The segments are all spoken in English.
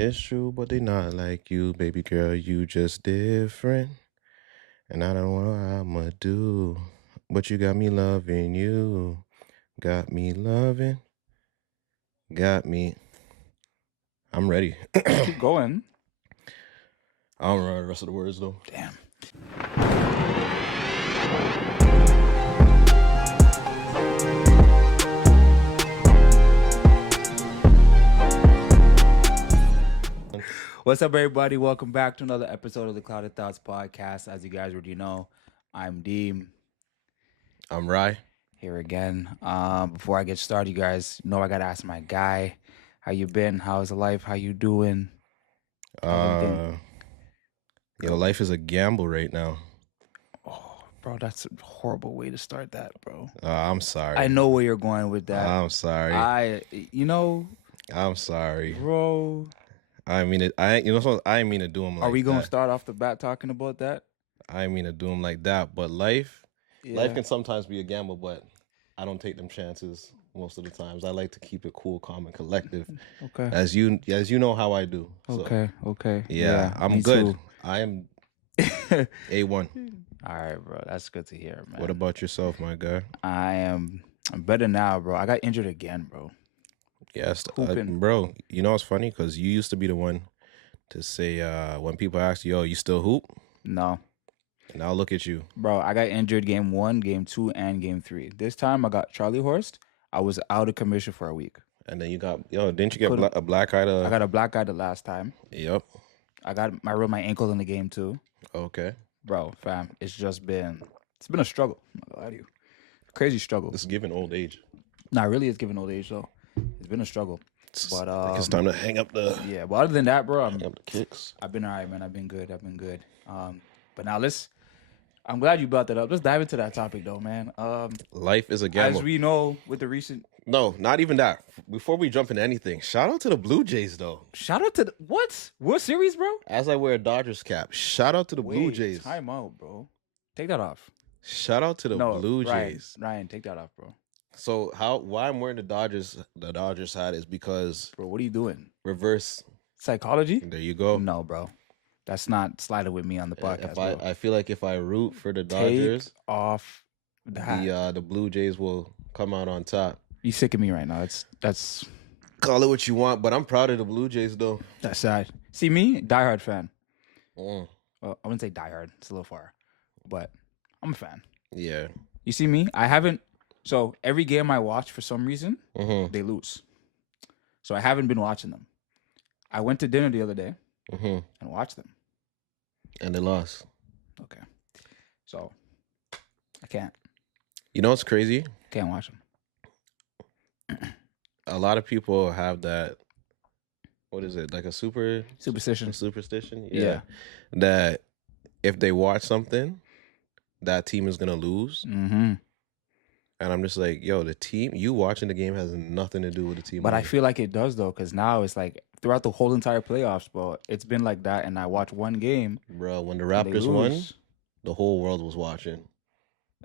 It's true, but they not like you, baby girl. You just different. And I don't know what I'ma do. But you got me loving you. Got me loving. Got me. I'm ready. Keep going. I don't remember the rest of the words though. Damn. What's up, everybody? Welcome back to another episode of the Clouded Thoughts podcast. As you guys already know, I'm Deem. I'm Ry. Here again. Before I get started, you guys know I gotta ask my guy, how you been? How's life? How you doing? Life is a gamble right now. Oh, bro, that's a horrible way to start that, bro. I'm sorry. I know where you're going with that. I'm sorry. I'm sorry, bro. I mean it. I didn't mean to do him like that. Are we gonna start off the bat talking about that? I didn't mean to do him like that. But life can sometimes be a gamble, but I don't take them chances most of the times. I like to keep it cool, calm, and collective. Okay. As you know how I do. So, Okay. Yeah, I'm good. Too. I am A1. All right, bro. That's good to hear, man. What about yourself, my guy? I'm better now, bro. I got injured again, bro. Yes, bro. You know what's funny? Because you used to be the one to say when people ask you, "Yo, you still hoop?" No. Now look at you, bro. I got injured game 1, game 2, and game 3. This time I got Charlie horsed. I was out of commission for a week. And then you got didn't you get a black eye? I got a black eye the last time. Yep. I rolled my ankle in the game too. Okay. Bro, fam, it's been a struggle. I'm not gonna lie to you. Crazy struggle. It's giving old age. Nah, really, it's giving old age though. It's been a struggle. But I think it's time to hang up the. Yeah, but other than that, bro, hang up the kicks. I've been alright, man. I've been good. But now I'm glad you brought that up. Let's dive into that topic though, man. Life is a gamble. As we know, with the recent. No, not even that. Before we jump into anything, shout out to the Blue Jays though. Shout out to the what? What series, bro? As I wear a Dodgers cap, shout out to the Blue Jays. Time out, bro. Take that off. Shout out to the Blue Jays. Ryan, take that off, bro. So why I'm wearing the Dodgers hat is because, bro, what are you doing? Reverse psychology? There you go. No, bro. That's not sliding with me on the podcast. I feel like if I root for the Dodgers, take off the hat. The Blue Jays will come out on top. You sick of me right now. That's call it what you want, but I'm proud of the Blue Jays though. That's sad. See me, diehard fan. Well, I wouldn't say diehard. It's a little far, but I'm a fan. Yeah. You see me? I haven't. So every game I watch, for some reason, Mm-hmm. they lose. So I haven't been watching them. I went to dinner the other day Mm-hmm. and watched them. And they lost. Okay. So I can't. You know what's crazy? Can't watch them. A lot of people have that. What is it? Like a superstition? Superstition? Yeah. That if they watch something, that team is gonna lose. Mm-hmm. And I'm just like, yo, the team you watching the game has nothing to do with the team. But I feel like it does though, because now it's like throughout the whole entire playoffs, bro, it's been like that. And I watch one game, bro. When the Raptors won, the whole world was watching.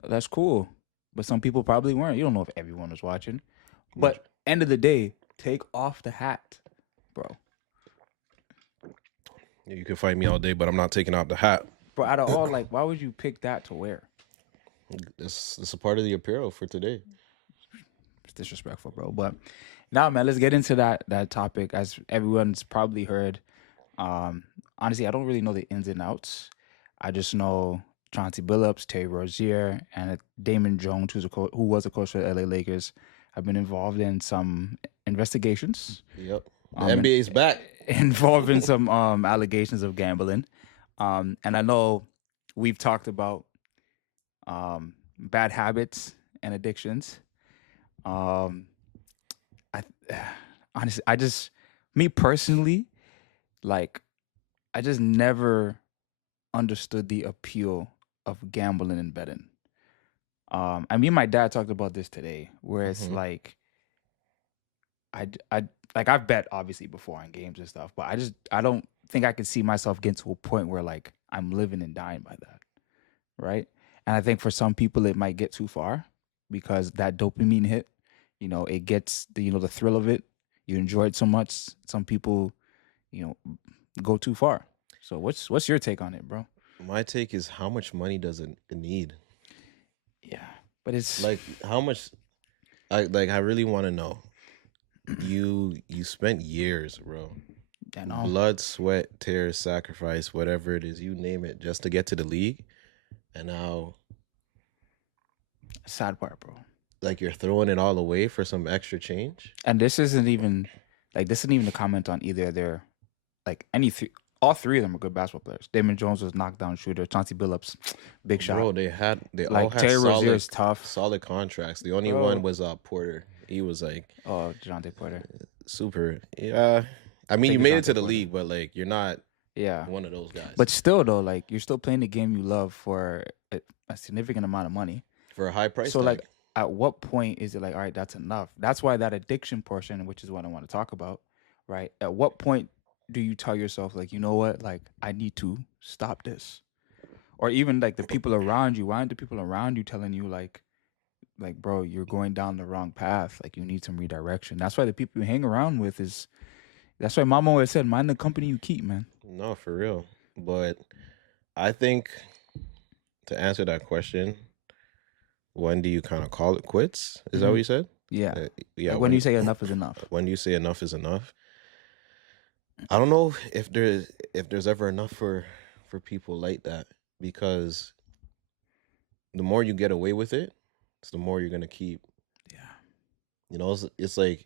That's cool, but some people probably weren't. You don't know if everyone was watching. But end of the day, take off the hat, bro. You can fight me all day, but I'm not taking off the hat. Bro, out of all, like, why would you pick that to wear? It's a part of the apparel for today. It's disrespectful, bro. But now, man, let's get into that topic. As everyone's probably heard, honestly, I don't really know the ins and outs. I just know Chauncey Billups, Terry Rozier, and Damon Jones, who was a coach for the LA Lakers, have been involved in some investigations. Yep. The NBA's back. Involving some allegations of gambling. And I know we've talked about bad habits and addictions. Honestly, me personally, like, I just never understood the appeal of gambling and betting. I mean, my dad talked about this today, where it's like, I've bet obviously before on games and stuff, but I don't think I could see myself getting to a point where like I'm living and dying by that, right? And I think for some people it might get too far because that dopamine hit, it gets the thrill of it. You enjoy it so much. Some people, go too far. So what's your take on it, bro? My take is, how much money does it need? Yeah, but it's Like, how much? I really want to know. You spent years, bro. I know. Blood, sweat, tears, sacrifice, whatever it is, you name it, just to get to the league. And now, Sad part, bro. like, you're throwing it all away for some extra change. And this isn't even a comment on either of their all three of them are good basketball players. Damon Jones was knockdown shooter. Chauncey Billups, big shot. Bro, they all Like had Terry Rozier solid, is tough. solid contracts. The only Bro. one was Porter. He was like, Oh, DeJounte Porter. super. Yeah, I mean, you Big made it to DeJounte the Porter. league, but like, you're not Yeah. one of those guys. But still, though, like you're still playing the game you love for a significant amount of money. For a high price So tag. like, at what point is it like, all right, that's enough? That's why that addiction portion, which is what I want to talk about, right? At what point do you tell yourself, like, you know what, like, I need to stop this? Or even like the people around you, why aren't the people around you telling you like, bro, you're going down the wrong path. Like, you need some redirection. That's why the people you hang around with is. That's why Mama always said, mind the company you keep, man. No, for real. But I think, to answer that question, when do you kind of call it quits? Is that what you said? Yeah. Yeah. Like when you say enough is enough. When you say enough is enough, I don't know if there's ever enough for people like that, because the more you get away with it, it's the more you're gonna keep. Yeah. You know, it's like,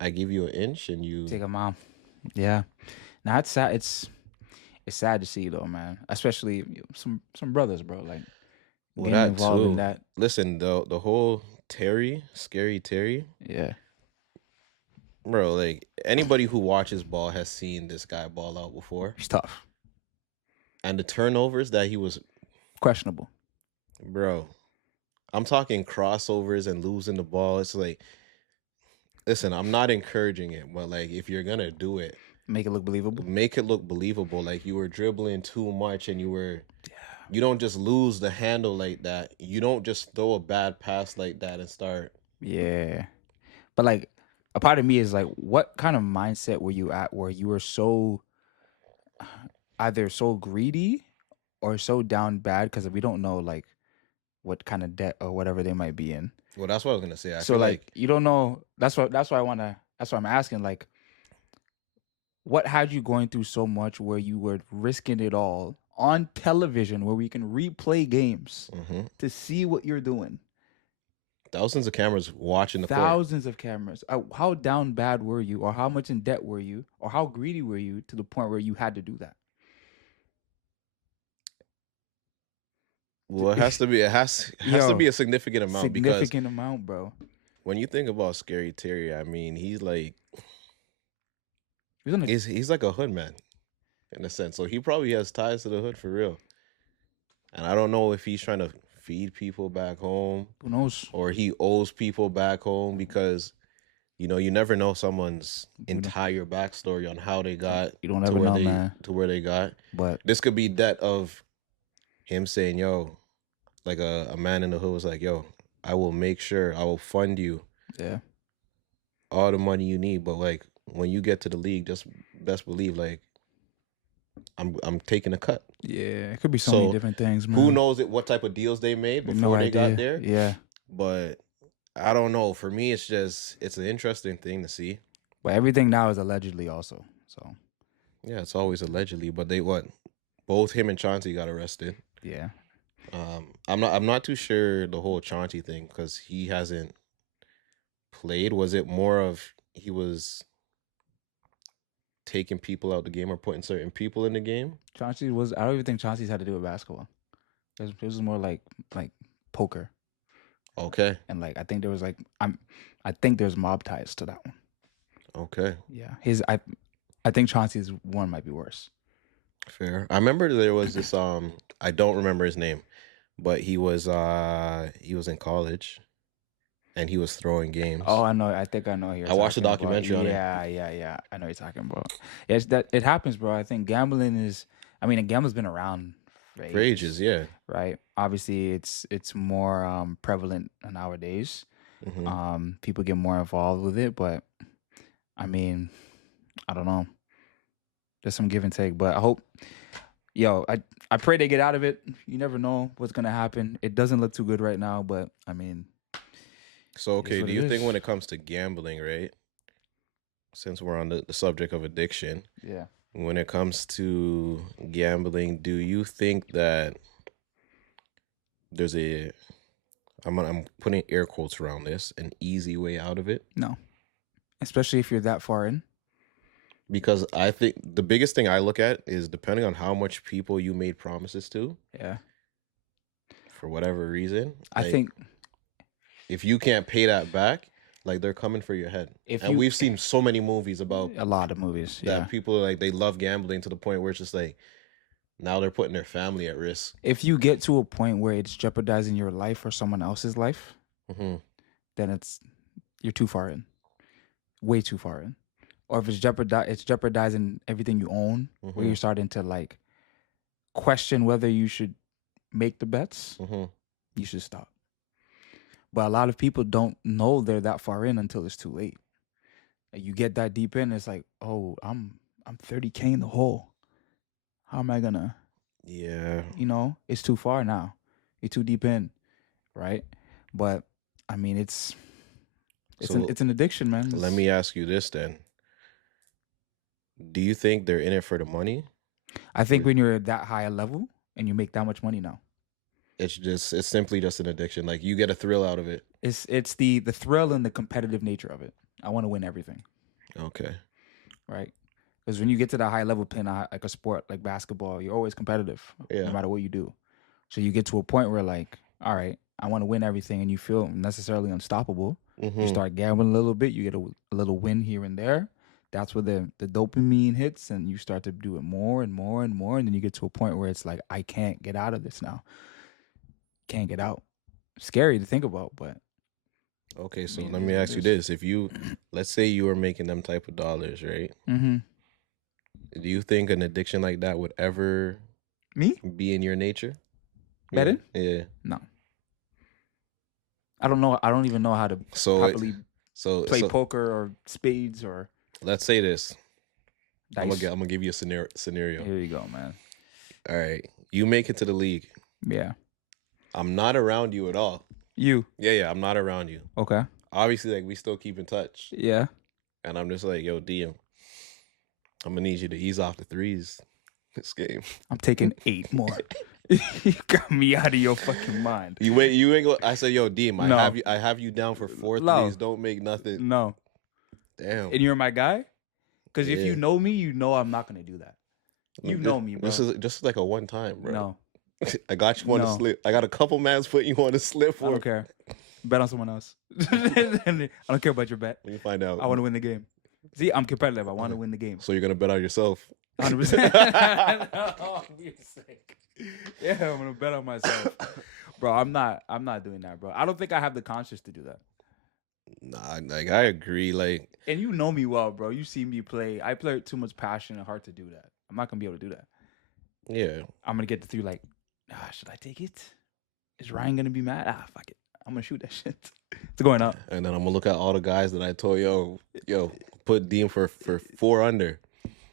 I give you an inch and you take a mile. Yeah. Now it's sad. It's sad to see though, man. Especially some brothers, bro. Like getting that involved too. in that. Listen, the whole scary Terry. Yeah. Bro, like, anybody who watches ball has seen this guy ball out before. He's tough. And the turnovers that he was, questionable. Bro, I'm talking crossovers and losing the ball. It's like, listen, I'm not encouraging it, but like, if you're gonna do it, make it look believable. Make it look believable. Like, you were dribbling too much, and you don't just lose the handle like that. You don't just throw a bad pass like that and start. Yeah. But like, a part of me is like, what kind of mindset were you at where you were so either so greedy or so down bad? Because we don't know like what kind of debt or whatever they might be in. Well, that's what I was gonna say. So like, you don't know. That's why I'm asking. Like, what had you going through so much where you were risking it all on television, where we can replay games to see what you're doing? Thousands of cameras watching the court. Thousands of cameras. How down bad were you, or how much in debt were you, or how greedy were you to the point where you had to do that? Well, it has to be a significant amount. Significant amount, bro. When you think about Scary Terry, I mean, he's like, he's like a hood man, in a sense. So he probably has ties to the hood for real. And I don't know if he's trying to feed people back home. Who knows? Or he owes people back home, because, you know, you never know someone's entire backstory on how they got to where they got. But this could be that of him saying, yo, like a man in the hood was like, yo, I will make sure, I will fund you. Yeah. All the money you need. But like, when you get to the league, just best believe, like, I'm taking a cut. Yeah, it could be so many different things, man. Who knows what type of deals they made before they got there? Yeah. But I don't know. For me, it's an interesting thing to see. But everything now is allegedly also. So yeah, it's always allegedly. But both him and Chauncey got arrested. Yeah. I'm not too sure the whole Chauncey thing, because he hasn't played. Was it more of he was taking people out the game or putting certain people in the game? I don't even think Chauncey's had to do with basketball. It was more like poker. Okay. And like, I think there was I think there's mob ties to that one. Okay. Yeah. I think Chauncey's one might be worse. Fair. I remember there was this I don't remember his name, but he was in college, and he was throwing games. Oh, I know. I think I know here. I watched the documentary on it. Yeah. I know what you're talking about. Yes, that it happens, bro. I think gambling's been around for ages, yeah. Right. Obviously, it's more prevalent nowadays. People get more involved with it, but I mean, I don't know. There's some give and take, but I hope, I pray they get out of it. You never know what's gonna happen. It doesn't look too good right now, but I mean, So, it is okay, what do it you think is. when it comes to gambling, right? Since we're on the subject of addiction, Yeah. when it comes to gambling, do you think that there's I'm putting air quotes around this, an easy way out of it? No, especially if you're that far in. Because I think the biggest thing I look at is depending on how much people you made promises to, Yeah. for whatever reason, I like think if you can't pay that back, like they're coming for your head. if And you we've seen so many movies about a lot of movies, that people like they love gambling to the point where it's just like now they're putting their family at risk. if you get to a point where it's jeopardizing your life or someone else's life, Hmm. then you're too far in, way too far in. Or if it's jeopardizing everything you own, where you're starting to like question whether you should make the bets, you should stop. But a lot of people don't know they're that far in until it's too late. Like, you get that deep in, it's like, oh, I'm 30K in the hole. How am I gonna? Yeah. It's too far now. You're too deep in, right? But I mean, it's So an addiction, man. let me ask you this then. Do you think they're in it for the money? I think when you're at that high a level and you make that much money now, It's simply just an addiction. Like you get a thrill out of it. it's the thrill and the competitive nature of it. I want to win everything, Okay. right? Because when you get to that high level playing like a sport like basketball, you're always competitive, Yeah. no matter what you do. So you get to a point where like, all right, I want to win everything, and you feel necessarily unstoppable. You start gambling a little bit, you get a little win here and there. That's where the dopamine hits, and you start to do it more and more and more, and then you get to a point where it's like, I can't get out of this now. Can't get out. Scary to think about, but Okay, so I mean, let it me is what ask it you is. this. If you let's say you were making them type of dollars, right? Mm-hmm. Do you think an addiction like that would ever Me? be in your nature? Betting? Yeah. No. I don't know. I don't even know how to properly play poker or spades or let's say this. dice. I'm gonna give you a scenario. Here you go, man. All right, you make it to the league. Yeah. I'm not around you at all. You. Yeah, I'm not around you. Okay. Obviously, like we still keep in touch. Yeah. And I'm just like, yo, DM, I'm gonna need you to ease off the threes this game. I'm taking 8 more. You got me out of your fucking mind. You ain't go. I said, yo, DM, No. I have you down for 4 Love. threes. Don't make nothing. No. Damn. And you're my guy? Because if Yeah. you know me, you know I'm not gonna do that. You know me, bro. This is just like a one time, bro. No. I got you on the No. slip. I got a couple mans putting you on the slip I for. don't care. Bet on someone else. I don't care about your bet. Let me find out. I want to win the game. See, I'm competitive. I want to win the game. So you're gonna bet on yourself? 100%. No, you're sick. Yeah, I'm gonna bet on myself, bro. I'm not doing that, bro. I don't think I have the conscience to do that. Nah, like I agree. Like, and you know me well, bro. You see me play. I play with too much passion and heart to do that. I'm not gonna be able to do that. Yeah, I'm gonna get the 3 like, should I take it? Is Ryan gonna be mad? Fuck it. I'm gonna shoot that shit. It's going up. And then I'm gonna look at all the guys that I told, yo, put Deem for 4 under.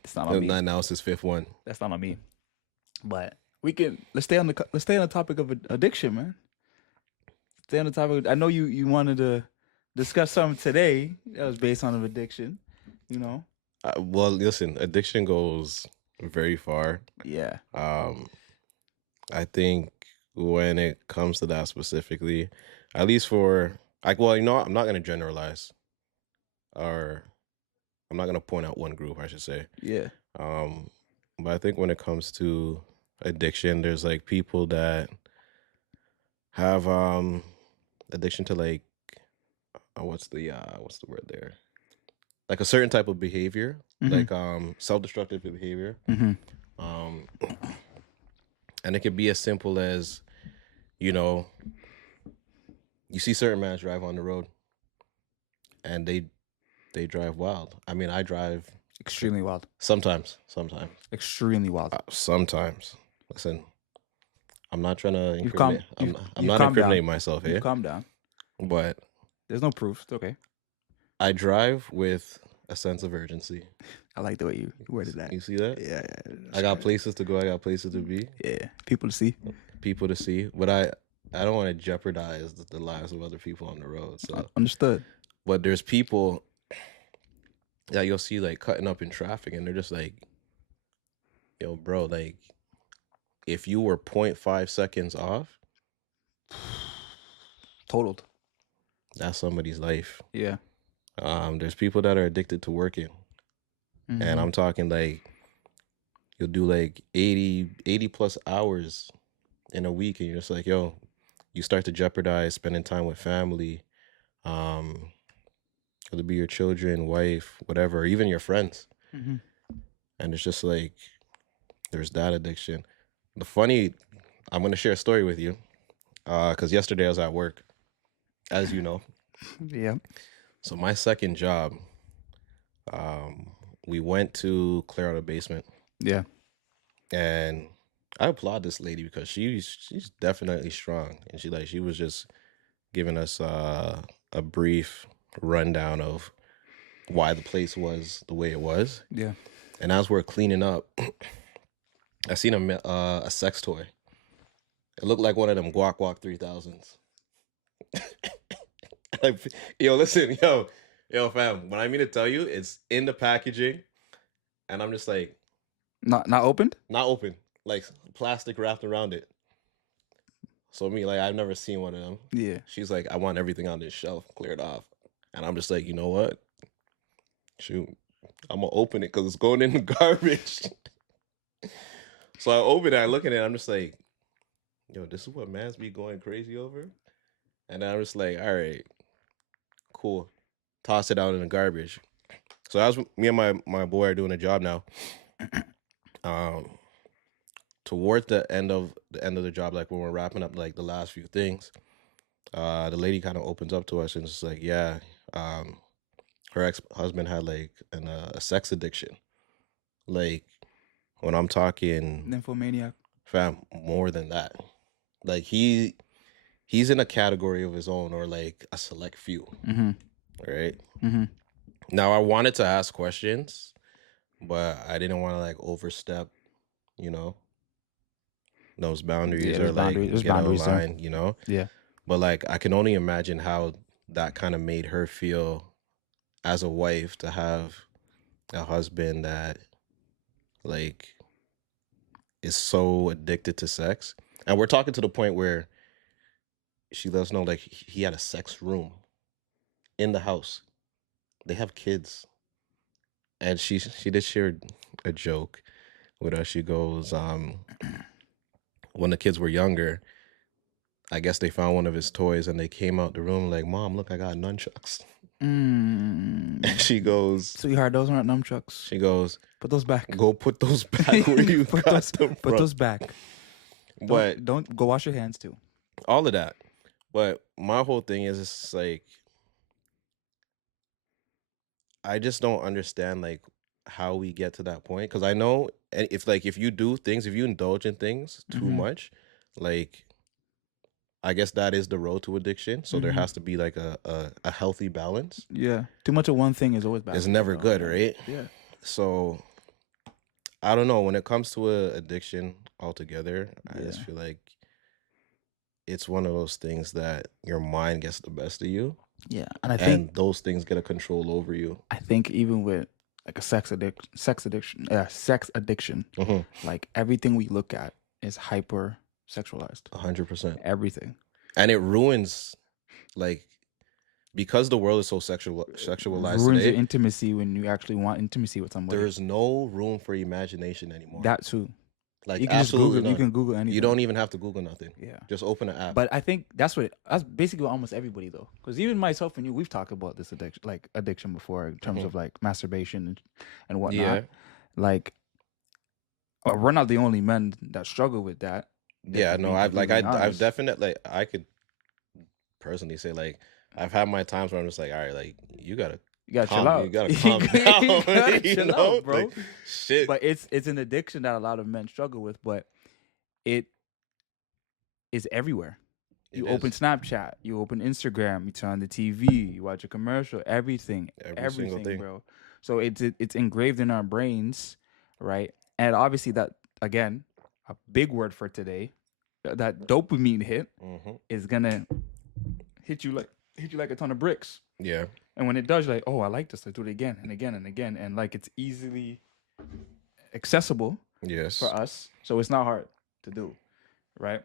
It's not on me. Now it's his 5th one. That's not on me. But let's stay on the topic of addiction, man. Stay on the topic. I know you wanted to discuss something today that was based on an addiction. Well, listen, addiction goes very far. Yeah. I think when it comes to that specifically, at least for I'm not gonna generalize, or I'm not gonna point out one group, I should say. Yeah. But I think when it comes to addiction, there's like people that have addiction to like what's the word there? Like a certain type of behavior, like self-destructive behavior. And it could be as simple as, you see certain mans drive on the road, and they drive wild. I mean, I drive extremely wild. Sometimes. Extremely wild. Sometimes. Listen, I'm not trying to incriminate. I'm not incriminating myself here. Calm down. But there's no proof. It's okay. I drive with a sense of urgency. I like the way you worded that. You see that? Yeah, I got places to go. I got places to be. Yeah, people to see. People to see. But I don't want to jeopardize the lives of other people on the road. So Understood. But there's people that you'll see like cutting up in traffic, and they're just like, "Yo, bro, like, if you were 0.5 seconds off, Totaled. that's somebody's life." Yeah. There's people that are addicted to working, and I'm talking like you'll do like 80 plus hours in a week, and you're just like, yo, you start to jeopardize spending time with family, whether it be your children, wife, whatever, or even your friends. And it's just like, there's that addiction. I'm going to share a story with you, because yesterday I was at work, as you know. Yeah. So my second job, we went to clear out a basement. Yeah. And I applaud this lady because she's definitely strong, and she was just giving us a brief rundown of why the place was the way it was. Yeah. And as we're cleaning up, I seen a sex toy. It looked like one of them Guac 3000s. Yo, listen, yo, fam. When I mean to tell you, it's in the packaging, and I'm just like, not opened. Not open, like plastic wrapped around it. So me, like, I've never seen one of them. Yeah. She's like, I want everything on this shelf cleared off, and I'm just like, you know what? Shoot, I'm gonna open it because it's going in the garbage. So I open it, I look at it, I'm just like, yo, this is what man's be going crazy over. And then I'm just like, all right, cool. Toss it out in the garbage. So as me and my boy are doing a job now. Towards the end of the job, like when we're wrapping up like the last few things, the lady kind of opens up to us and it's like, yeah, her ex-husband had like a sex addiction. Like, when I'm talking Nymphomaniac. fam, more than that. Like he's in a category of his own, or like a select few. Right? Now I wanted to ask questions, but I didn't want to like overstep, those boundaries, or like there's get out of boundaries line, Yeah. But like I can only imagine how that kind of made her feel as a wife, to have a husband that like is so addicted to sex. And we're talking to the point where she lets us know like he had a sex room in the house. They have kids. And she did share a joke with us. She goes, when the kids were younger, I guess they found one of his toys and they came out the room like, Mom, look, I got nunchucks. And she goes, Sweetheart, those aren't nunchucks. She goes, put those back. Go put those back where you put got those, them Put from. those back. But don't go wash your hands too. All of that. But my whole thing is, it's like, I just don't understand like how we get to that point. Because I know if you do things, if you indulge in things too much, like, I guess that is the road to addiction. So there has to be like a healthy balance. Yeah. Too much of one thing is always bad. It's never good, right? Yeah. So I don't know. When it comes to a addiction altogether, I just feel like it's one of those things that your mind gets the best of you. Yeah. And I think those things get a control over you. I think even with like a sex addiction, like everything we look at is hyper sexualized. 100%. Everything. And it ruins, like, because the world is so sexualized ruins today, your intimacy when you actually want intimacy with somebody. There's no room for imagination anymore. That too. Like, you can absolutely just you can Google anything. You don't even have to Google nothing. Yeah. Just open an app. But I think that's basically what almost everybody though. Because even myself and you, we've talked about this addiction before in terms of like masturbation and whatnot. Yeah. Like, we're not the only men that struggle with that. Yeah, no, I've definitely, I could personally say, like, I've had my times where I'm just like, all right, like, you gotta chill out. You gotta calm down. You gotta chill out, bro. Like, shit. But it's an addiction that a lot of men struggle with, but it is everywhere. You open Snapchat, you open Instagram, you turn on the TV, you watch a commercial, everything, Every single thing, bro. So it's engraved in our brains, right? And obviously that, again, a big word for today, that dopamine hit is gonna hit you like a ton of bricks. Yeah. And when it does, you're like, oh, I like this. Let's do it again and again and again. And like it's easily accessible Yes. for us. So it's not hard to do. Right.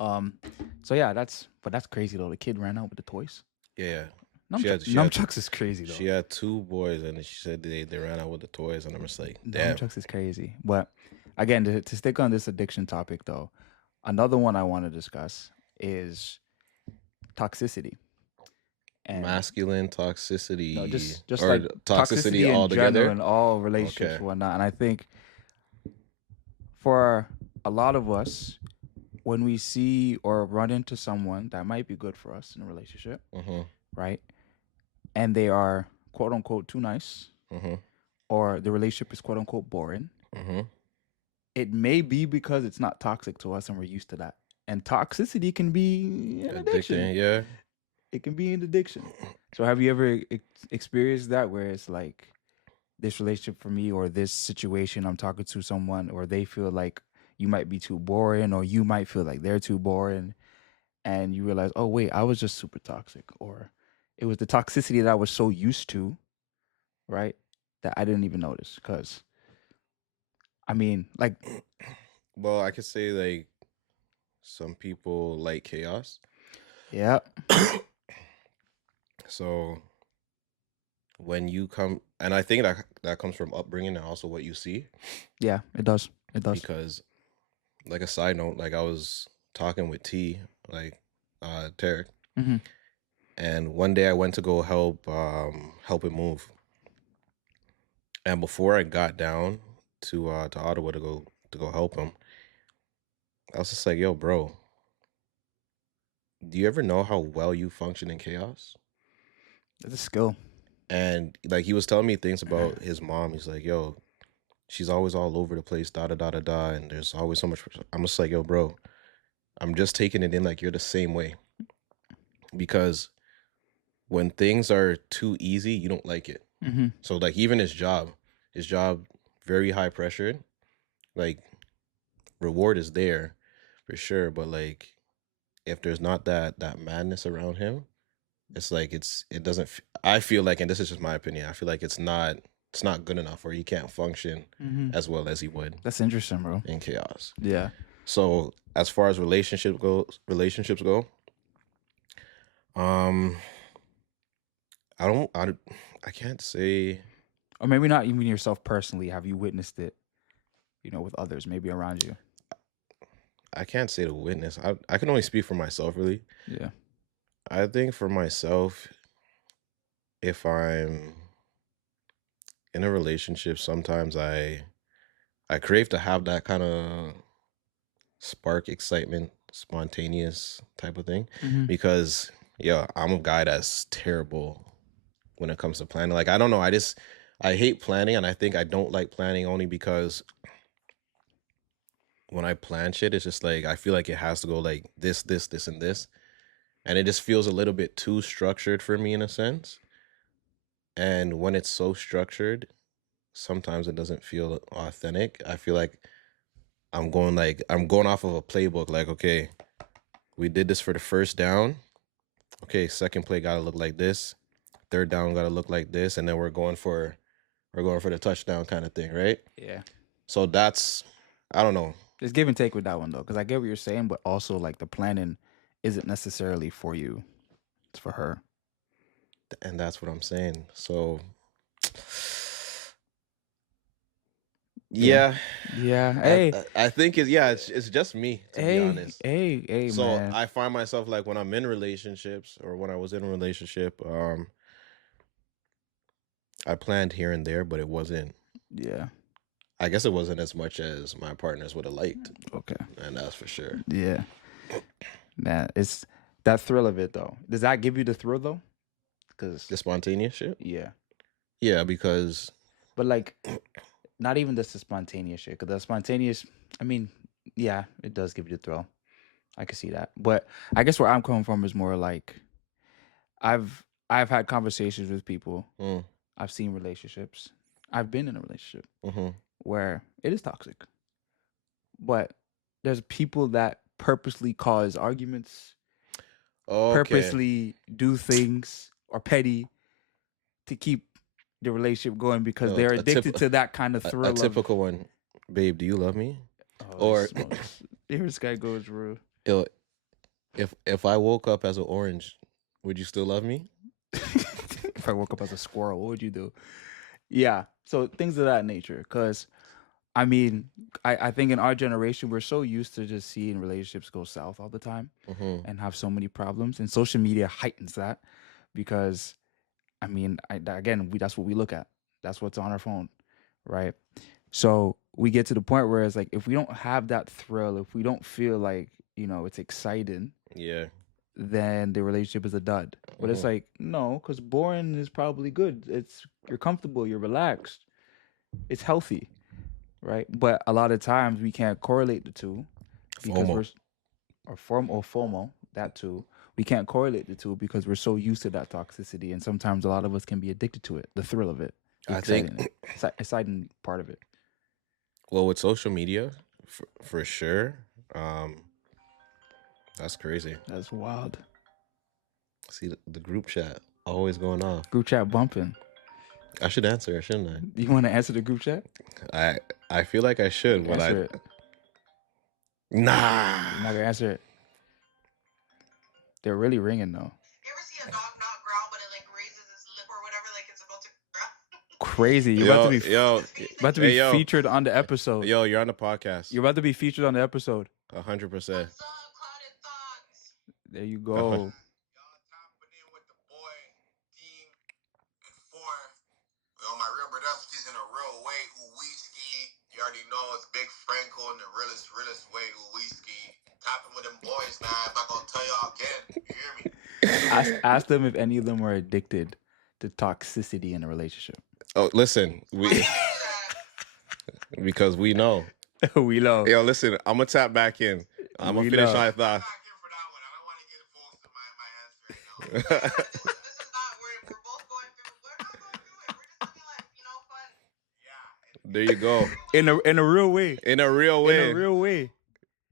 So yeah, that's crazy though. The kid ran out with the toys. Yeah. Nunchucks is crazy though. She had 2 boys, and she said they ran out with the toys, and I'm just like, damn. Nunchucks is crazy. But again, to stick on this addiction topic though, another one I want to discuss is toxicity. And masculine toxicity. No, just or like toxicity in altogether general in all relationships and whatnot. And I think for a lot of us, when we see or run into someone that might be good for us in a relationship, right? And they are quote unquote too nice, or the relationship is quote unquote boring. It may be because it's not toxic to us and we're used to that. And toxicity can be an addiction. Yeah. It can be an addiction. So have you ever experienced that where it's like this relationship for me or this situation I'm talking to someone, or they feel like you might be too boring, or you might feel like they're too boring, and you realize, oh wait, I was just super toxic, or it was the toxicity that I was so used to, right, that I didn't even notice. Because I mean, like, well, I could say like some people like chaos. Yeah. So when you come, and I think that comes from upbringing and also what you see. Yeah, it does. It does. Because, like a side note, like I was talking with T, like Tarek, and one day I went to go help him move, and before I got down to Ottawa to go help him, I was just like, "Yo, bro, do you ever know how well you function in chaos?" It's a skill. And like he was telling me things about his mom. He's like, "Yo, she's always all over the place, da da da da da, and there's always so much." I'm just like, "Yo, bro, I'm just taking it in like you're the same way." Because when things are too easy, you don't like it. So like even his job, very high pressured. Like reward is there for sure, but like if there's not that madness around him, it's like it doesn't. I feel like, and this is just my opinion, I feel like it's not good enough, or he can't function as well as he would. That's interesting, bro. In chaos. Yeah. So as far as relationships go, I can't say. Or maybe not even yourself personally. Have you witnessed it, with others, maybe around you? I can't say to witness. I can only speak for myself, really. Yeah. I think for myself, if I'm in a relationship, sometimes I crave to have that kind of spark, excitement, spontaneous type of thing. Because I'm a guy that's terrible when it comes to planning. Like, I don't know, I hate planning, and I think I don't like planning only because when I plan shit, it's just like I feel like it has to go like this, and this. And it just feels a little bit too structured for me in a sense. And when it's so structured, sometimes it doesn't feel authentic. I feel like I'm going off of a playbook. Like, okay, we did this for the first down. Okay, second play gotta look like this. Third down gotta look like this, and then we're going for the touchdown kind of thing, right? Yeah. So that's, I don't know. There's give and take with that one though, because I get what you're saying, but also like the planning isn't necessarily for you; it's for her. And that's what I'm saying. So, yeah. Hey, I think it's just me, to be honest. Hey, so man. I find myself like when I'm in relationships, or when I was in a relationship, I planned here and there, but it wasn't. Yeah. I guess it wasn't as much as my partners would have liked. Okay. And that's for sure. Yeah. Man, it's that thrill of it though. Does that give you the thrill though? Because the spontaneous shit. Yeah. Yeah, because. But like, not even just the spontaneous shit. Because the spontaneous, I mean, yeah, it does give you the thrill. I can see that. But I guess where I'm coming from is more like, I've had conversations with people I've seen relationships. I've been in a relationship Mm-hmm. where it is toxic, but there's people that purposely cause arguments, Okay. purposely do things or petty to keep the relationship going because Yo, they're addicted to that kind of a thrill of, typical one. Babe, do you love me? oh, Or here this guy goes, bro. yo, if I woke up as an orange, would you still love me? If I woke up as a squirrel, what would you do? Yeah, so things of that nature. Because I mean, I think in our generation we're so used to just seeing relationships go south all the time Mm-hmm. and have so many problems, and social media heightens that because I mean, that's what we look at. That's what's on our phone, right? So we get to the point where it's like if we don't have that thrill, if we don't feel like it's exciting, Yeah. then the relationship is a dud. But it's Mm-hmm. like no, because boring is probably good. You're comfortable, you're relaxed, it's healthy, right? But a lot of times we can't correlate the two because FOMO. or FOMO, that too. We can't correlate the two because we're so used to that toxicity, and sometimes a lot of us can be addicted to it, the thrill of it, the I think, exciting part of it. well, with social media, for sure, that's crazy. That's wild. See the group chat always going off. Group chat bumping. I should answer, shouldn't Do you want to answer the group chat? I feel like I should, but Answer it. nah. I'm not gonna answer it. They're really ringing though. You ever see a dog not growl, but it like raises its lip or whatever, like it's about to growl? Crazy. You're about to be Hey, featured on the episode. Yo, you're on the podcast. You're about to be featured on the episode. 100%. What's up, Clouded Thoughts? There you go. Y'all tapping in with the boy, Deem, and Four. Well, my real brother, he's in a real way, Uwiski. You already know it's Big Franco in the realest way, Uwiski. Tapping with them boys, man. I'm not gonna tell y'all again. You hear me? Ask them if any of them are addicted to toxicity in a relationship. Oh, listen, because we know. We know. Yo, listen, I'm gonna tap back in. I'm gonna finish my thought. I'm not here for that one. I don't want to get folks in my answer right now. This is not we're both going through. We're not going through it. We're just looking like fun. Yeah. There you go. In a real way. In a real way. In a real way.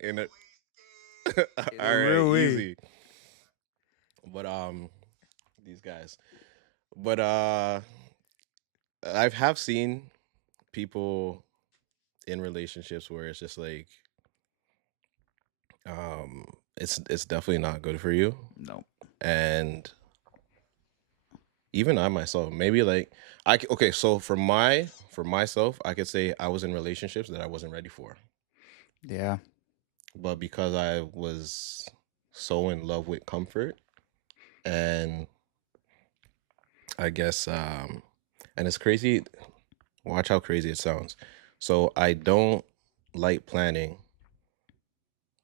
In a In all a real right, way. easy. But these guys. But I have seen people in relationships where it's just like it's definitely not good for you. No. And even I myself, maybe like okay, so for myself, I could say I was in relationships that I wasn't ready for. Yeah. But because I was so in love with comfort, and I guess and it's crazy, watch how crazy it sounds. So I don't like planning,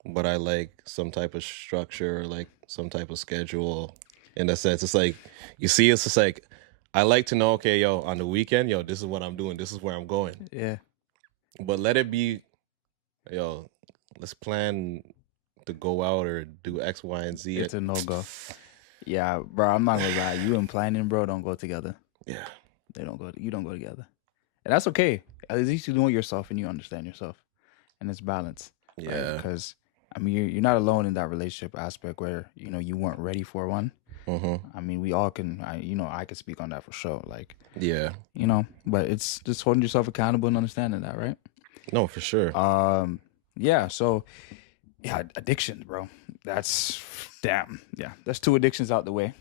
but I like some type of structure, like some type of schedule. In a sense, it's like you see, it's just like I like to know, okay, yo, on the weekend, yo, this is what I'm doing, this is where I'm going. Yeah. But let it be, yo, let's plan to go out or do X, Y, and Z. It's a no-go. Yeah, bro, I'm not gonna lie. You and planning, bro, don't go together. Yeah. You don't go together. And that's okay. At least you know yourself and you understand yourself. And it's balance. Yeah. Right? Because I mean you're not alone in that relationship aspect where, you weren't ready for one. Mm-hmm. I mean, we all can I can speak on that for sure. Like, Yeah. But it's just holding yourself accountable and understanding that, right? No, for sure. Yeah, so addictions, bro. That's that's two addictions out the way.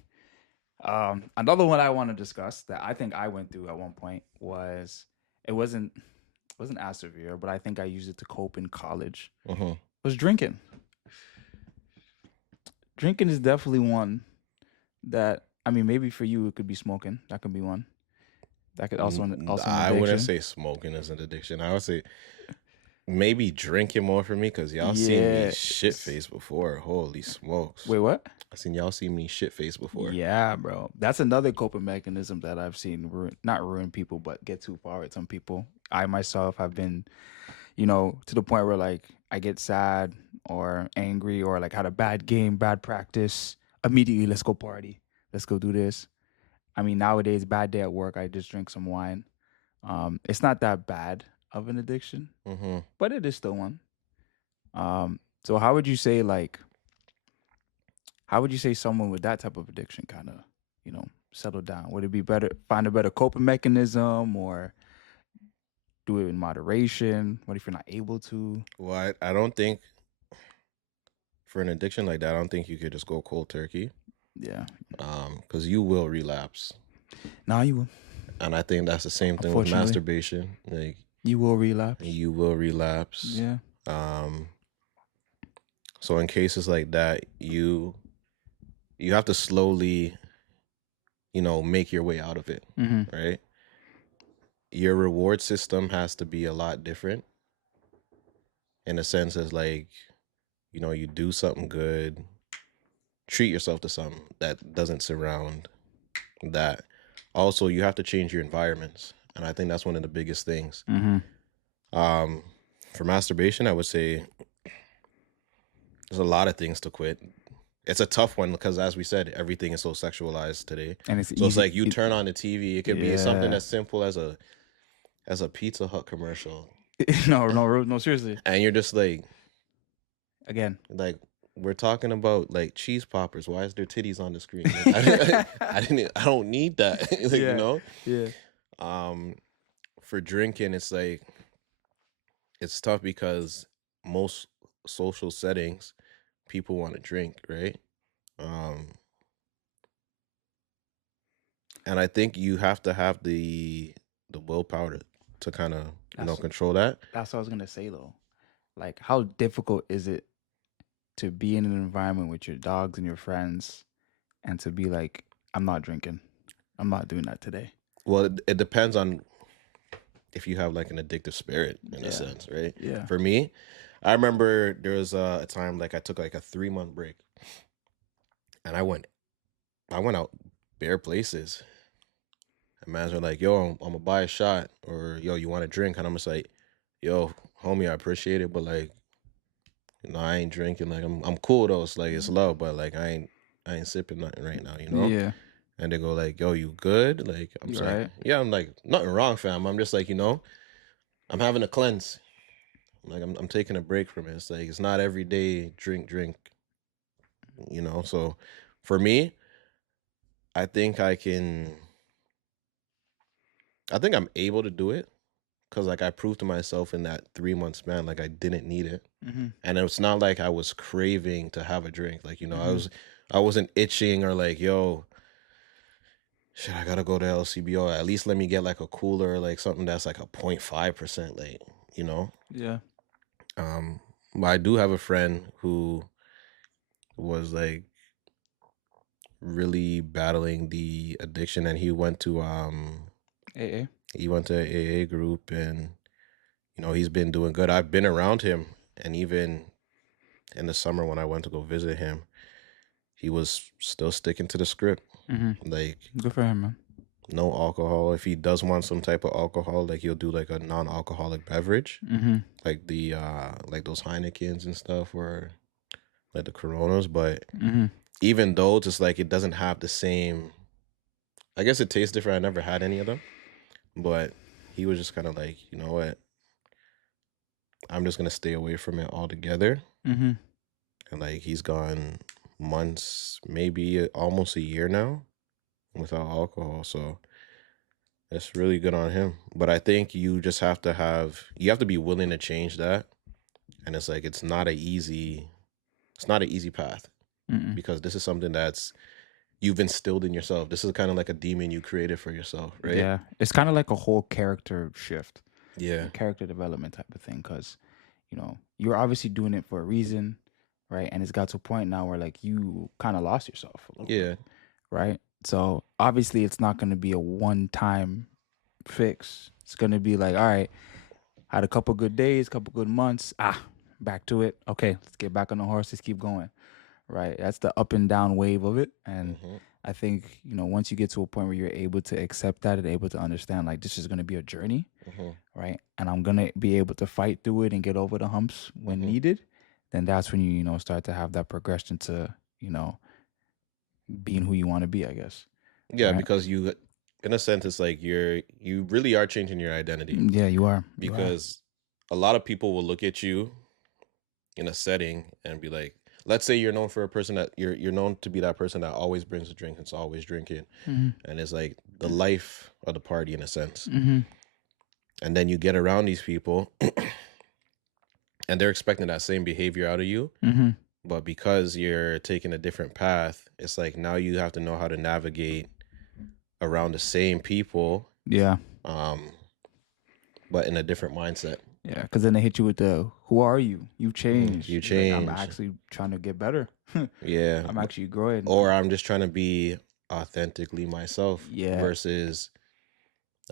Another one I want to discuss that I think I went through at one point wasn't as severe, but I think I used it to cope in college. Mm-hmm. Was drinking. Drinking is definitely one that, I mean, maybe for you it could be smoking. That could be one. That could also an I wouldn't addiction. say smoking is an addiction. I would say maybe drinking more for me, because y'all seen me shit faced before. Holy smokes. Wait, what? I seen y'all see me shit faced before. Yeah, bro. That's another coping mechanism that I've seen not ruin people, but get too far with some people. I myself have been, to the point where like I get sad or angry or like had a bad game, bad practice. Immediately, let's go party. Let's go do this. I mean, nowadays, bad day at work, I just drink some wine. It's not that bad of an addiction, but it is still one. So how would you say someone with that type of addiction kind of, settle down? Would it be better find a better coping mechanism, or do it in moderation? What if you're not able to? Well, I don't think for an addiction like that, I don't think you could just go cold turkey. Yeah. Because you will relapse. No, you will. And I think that's the same thing with masturbation. Like, you will relapse. You will relapse. Yeah. So in cases like that, you have to slowly, make your way out of it, right? Your reward system has to be a lot different, in a sense as like, you do something good, treat yourself to something that doesn't surround that. Also, you have to change your environments, and I think that's one of the biggest things. For masturbation, I would say there's a lot of things to quit. It's a tough one because, as we said, everything is so sexualized today. And it's so easy. It's like you turn on the TV. It could be something as simple as a Pizza Hut commercial. No, seriously. And you're just like, again, like, we're talking about like cheese poppers. Why is there titties on the screen? I don't need that. Yeah. For drinking, it's like, it's tough because most social settings, people want to drink, right? And I think you have to have the willpower to kind of control that. That's what I was gonna say though. Like, how difficult is it to be in an environment with your dogs and your friends, and to be like, I'm not drinking, I'm not doing that today? Well, it depends on if you have like an addictive spirit in a sense, right? Yeah. For me, I remember there was a time like I took like a 3-month break, and I went out bare places. And man's are like, yo, I'm gonna buy a shot, or yo, you want a drink? And I'm just like, yo, homie, I appreciate it, but like, I ain't drinking. Like, I'm cool though. It's like, it's love, but like, I ain't sipping nothing right now, Yeah. And they go like, yo, you good? Like, I'm saying, right? Yeah, I'm like, nothing wrong, fam. I'm just like, I'm having a cleanse. Like, I'm taking a break from it. It's like, it's not every day drink. So for me, I think I'm able to do it because like I proved to myself in that 3-month span, like I didn't need it. And it's not like I was craving to have a drink. Like, I wasn't itching or like, yo, shit, I gotta go to LCBO. At least let me get like a cooler, like something that's like a 0.5%, like, Yeah. But I do have a friend who was like really battling the addiction, and he went to AA. He went to AA group, and he's been doing good. I've been around him, and even in the summer when I went to go visit him, he was still sticking to the script. Like, good for him, man. No alcohol. If he does want some type of alcohol, like he'll do like a non-alcoholic beverage, like the like those Heinekens and stuff, or like the Coronas. But even though just like it doesn't have the same, I guess it tastes different. I never had any of them, but he was just kind of like, you know what, I'm just gonna stay away from it altogether. And like he's gone months, maybe almost a year now, without alcohol. So it's really good on him. But I think you just have to be willing to change that. And it's like, it's not an easy path, because this is something that's you've instilled in yourself. This is kind of like a demon you created for yourself, right? Yeah. It's kind of like a whole character shift. Yeah. Character development type of thing. Because, you're obviously doing it for a reason, right? And it's got to a point now where like you kind of lost yourself a little bit, right? So obviously it's not going to be a one-time fix. It's going to be like, all right, had a couple good days, couple good months, back to it. Okay, let's get back on the horse. Let's keep going, right? That's the up and down wave of it. And I think, once you get to a point where you're able to accept that and able to understand, like, this is going to be a journey, right? And I'm going to be able to fight through it and get over the humps when needed, then that's when you, start to have that progression to, being who you want to be, I guess. Yeah, Right. because you, in a sense, it's like you really are changing your identity, Yeah, you are. because a lot of people will look at you in a setting and be like, let's say you're known for a person that you're known to be that person that always brings a drink, it's always drinking, and it's like the life of the party in a sense. And then you get around these people and they're expecting that same behavior out of you. But because you're taking a different path, it's like now you have to know how to navigate around the same people, Yeah. but in a different mindset. Yeah, because then they hit you with the, who are you? You've changed. You You're like, I'm changed. actually trying to get better. Yeah. I'm actually growing. Or I'm just trying to be authentically myself. Yeah. Versus,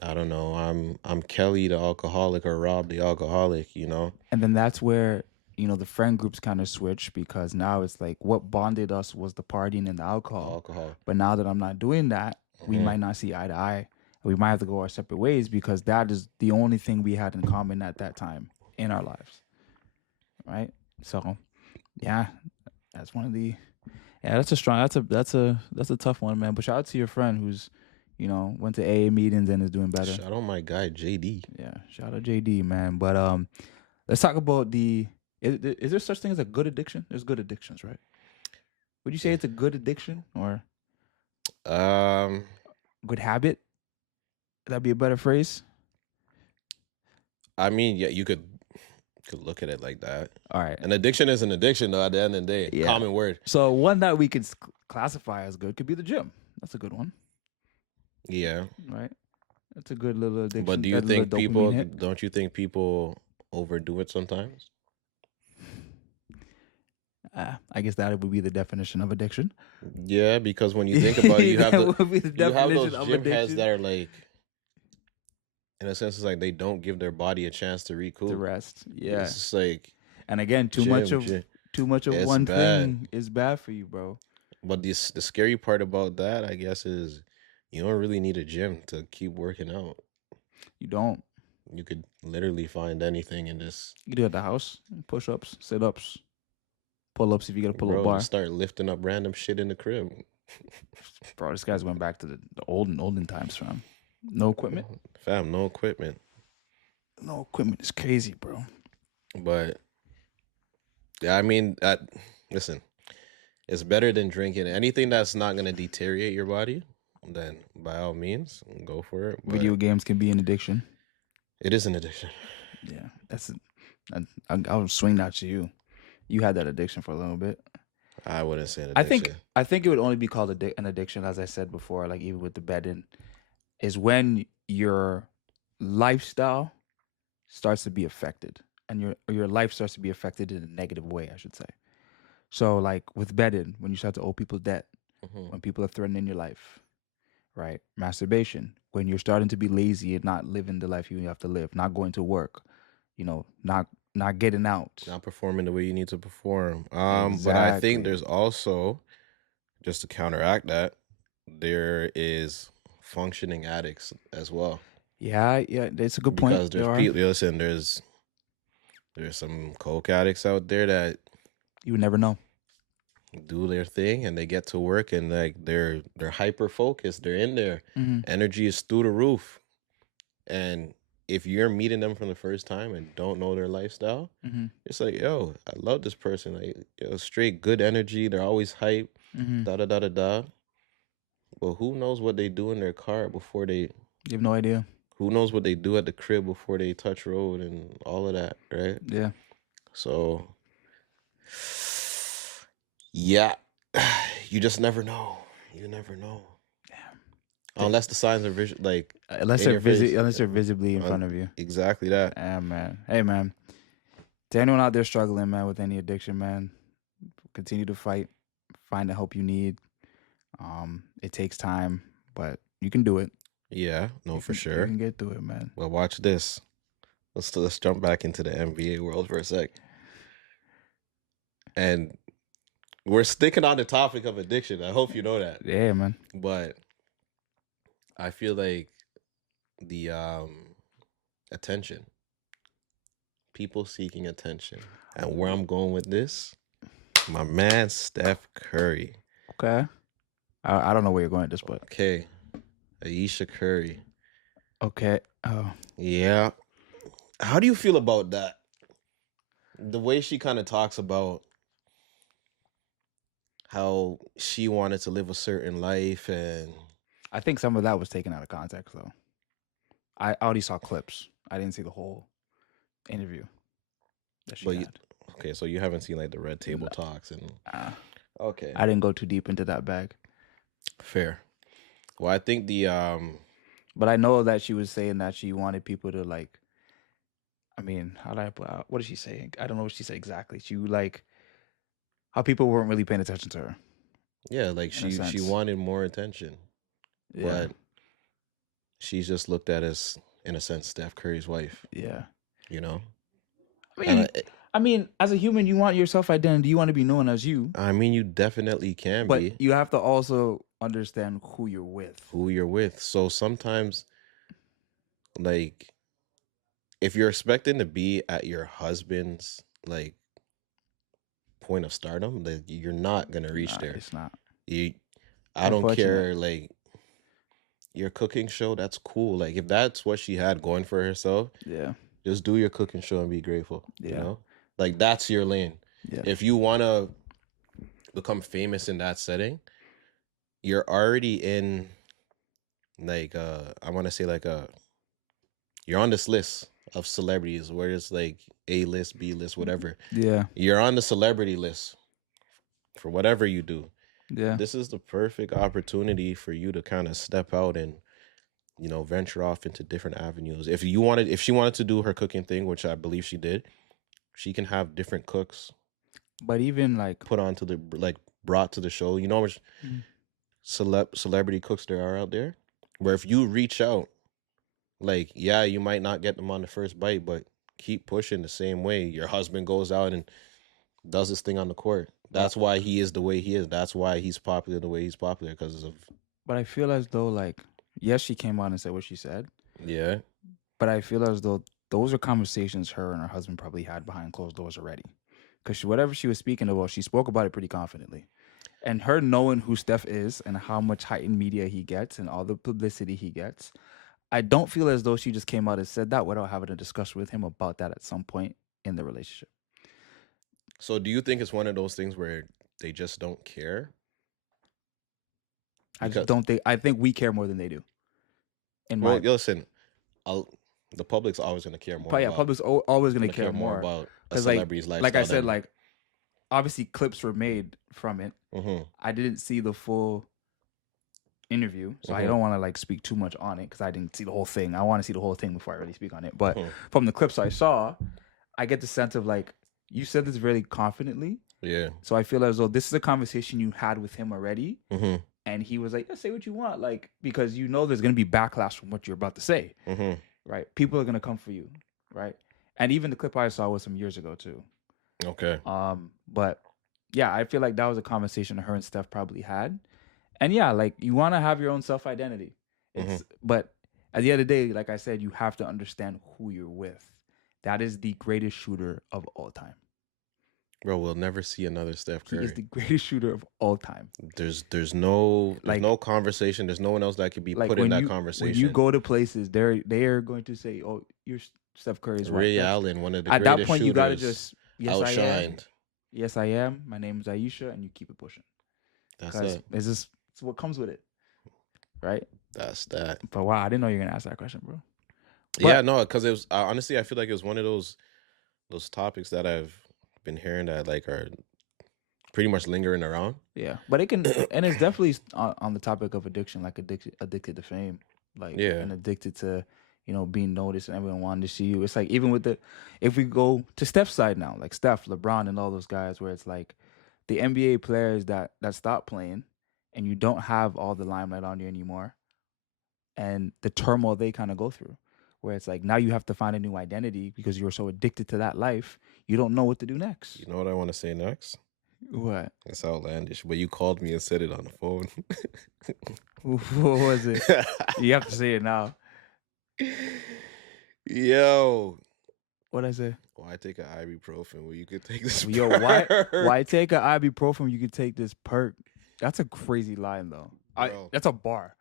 I don't know, I'm Kelly the alcoholic or Rob the alcoholic, you know? And then that's where, you know, the friend groups kind of switch, because now it's like what bonded us was the partying and the alcohol. But now that I'm not doing that, we might not see eye to eye. We might have to go our separate ways, because that is the only thing we had in common at that time in our lives. Right? So, yeah, that's one of the, yeah, that's a strong, that's a tough one, man. But shout out to your friend who's, you know, went to AA meetings and is doing better. Shout out my guy JD. Yeah, shout out JD, man. But let's talk about the, is there such thing as a good addiction? There's good addictions, right? Would you say it's a good addiction or good habit? That'd be a better phrase. I mean, yeah, you could look at it like that. All right. An addiction is an addiction, though, at the end of the day. Yeah. Common word. So one that we could classify as good could be the gym. That's a good one. Yeah. Right. That's a good little addiction. But do you think people, don't you think people overdo it sometimes? I guess that would be the definition of addiction. Yeah, because when you think about it, you have those gym heads that are like, in a sense, it's like they don't give their body a chance to recoup, to rest. Yeah, it's just like, and again, too much of one thing is bad for you, bro. But the scary part about that, I guess, is you don't really need a gym to keep working out. You don't. You could literally find anything in this. You do it at the house: push-ups, sit-ups, pull-ups if you got a pull-up bar. Start lifting up random shit in the crib. Bro, this guy's went back to the olden times, fam. No equipment? Fam, no equipment. No equipment is crazy, bro. But, yeah, I mean, listen, it's better than drinking. Anything that's not going to deteriorate your body, then by all means, go for it. But video games can be an addiction. It is an addiction. Yeah, I'll swing that to you. You had that addiction for a little bit. I wouldn't say an addiction. I think it would only be called an addiction, as I said before, like even with the bedding, is when your lifestyle starts to be affected, and your life starts to be affected in a negative way, I should say. So like with bedding, when you start to owe people debt, when people are threatening your life, right? Masturbation, when you're starting to be lazy and not living the life you have to live, not going to work, you know, not getting out, not performing the way you need to perform. But I think there's also, just to counteract that, there is functioning addicts as well. Yeah, that's a good point. Because there's people, listen, there's some coke addicts out there that you would never know, do their thing, and they get to work and like they're hyper focused, they're in there, energy is through the roof, and if you're meeting them from the first time and don't know their lifestyle, it's like, yo, I love this person, like, yo, straight good energy, they're always hype, da da da da da. But who knows what they do in their car before they? You have no idea. Who knows what they do at the crib before they touch road and all of that, right? Yeah. So, yeah, you just never know. You never know. Yeah. Unless the signs are unless they're visibly in front of you. Exactly that. Yeah, man. Hey, man. To anyone out there struggling, man, with any addiction, man, continue to fight. Find the help you need. It takes time, but you can do it. Yeah, for sure. You can get through it, man. Well, watch this. Let's jump back into the NBA world for a sec. And we're sticking on the topic of addiction. I hope you know that. Yeah, man. But I feel like the attention, people seeking attention, and where I'm going with this, my man Steph Curry. Okay. I don't know where you're going with this, but Okay. Ayesha Curry. okay. Oh, Yeah. How do you feel about that? The way she kind of talks about how she wanted to live a certain life and I think some of that was taken out of context, though. I already saw clips. I didn't see the whole interview that she but you, had. okay, so you haven't seen like the red table talks and Uh, okay. I didn't go too deep into that bag. Fair. Well, I think the But I know that she was saying that she wanted people to like. I mean, how did I put out? What did she say? I don't know what she said exactly. She like how people weren't really paying attention to her. yeah, like In a she sense. wanted more attention, Yeah, but she's just looked at as in a sense Steph Curry's wife, yeah. you know. I And mean, I mean, as a human, you want your self identity. You want to be known as you, I mean, you definitely can but be you have to also understand who you're with. who you're with. So sometimes, like, if you're expecting to be at your husband's like point of stardom, that you're not gonna reach Nah, there. it's not. You, I don't Unfortunate. care. Like your cooking show, that's cool. Like if that's what she had going for herself, Yeah, just do your cooking show and be grateful. You Yeah. know, like that's your lane. yeah, If you wanna become famous in that setting, you're already in like I want to say like you're on this list of celebrities where it's like A list, B list, whatever. yeah, You're on the celebrity list for whatever you do. yeah. This is the perfect opportunity for you to kind of step out and venture off into different avenues. If she wanted to do her cooking thing, which I believe she did, she can have different cooks But even like, put onto the like brought to the show. You know how much Mm. celebrity cooks there are out there, where if you reach out, like, yeah, you might not get them on the first bite, but keep pushing the same way. Your husband goes out and does his thing on the court. That's why he is the way he is. That's why he's popular the way he's popular, because of but I feel as though like, yes, she came out and said what she said, yeah. but I feel as though those are conversations her and her husband probably had behind closed doors already. Because whatever she was speaking about, she spoke about it pretty confidently. And her knowing who Steph is and how much heightened media he gets and all the publicity he gets, I don't feel as though she just came out and said that without having a discussion with him about that at some point in the relationship. So do you think it's one of those things where they just don't care? I just Because don't think. I think we care more than they do. In well, my, listen, the public's always gonna care more. but yeah, about, public's always gonna gonna care more about a 'cause, celebrity's lifestyle. like I said, than, like obviously clips were made from it. Mhm. I didn't see the full interview, so I don't want to like speak too much on it because I didn't see the whole thing. I want to see the whole thing before I really speak on it. But from the clips I saw, I get the sense of like you said this very confidently. Yeah. So I feel as though this is a conversation you had with him already, Mhm. and he was like, yeah, "Say what you want," like because you know there's gonna be backlash from what you're about to say, Mhm. right? People are gonna come for you, right? And even the clip I saw was some years ago too. Okay. But yeah, I feel like that was a conversation her and Steph probably had. And yeah, like you want to have your own self identity. It's but at the end of the day, like I said, you have to understand who you're with. That is the greatest shooter of all time. Bro, we'll never see another Steph He Curry. is the greatest shooter of all time. There's no conversation. There's no one else that could be put in that conversation. When you go to places, they are going to say, "Oh, you're Steph Curry's wife." Ray Allen, one of the at greatest that point, you gotta shooters, just yes, I am. outshined. Yes, I am. My name is Aisha, and you keep it pushing. That's Because it. it's what comes with it, right? That's that. But wow, I didn't know you were gonna ask that question, bro. Yeah, no, because it was honestly, I feel like it was one of those topics that I've been hearing that like are pretty much lingering around. Yeah, but it can, and it's definitely on the topic of addiction, like addicted to fame, like and addicted to being noticed and everyone wanting to see you. It's like even with if we go to Steph's side now, like Steph, LeBron, and all those guys, where it's like the NBA players that stop playing, and you don't have all the limelight on you anymore, and the turmoil they kind of go through, where it's like now you have to find a new identity because you're so addicted to that life, you don't know what to do next. You know what I want to say next? What? It's outlandish, but you called me and said it on the phone. What was it? You have to say it now. Yo. What'd I say? Why take an ibuprofen when you could take this Yo, perk? why take an ibuprofen when you could take this perk? That's a crazy line, though. Bro. That's a bar.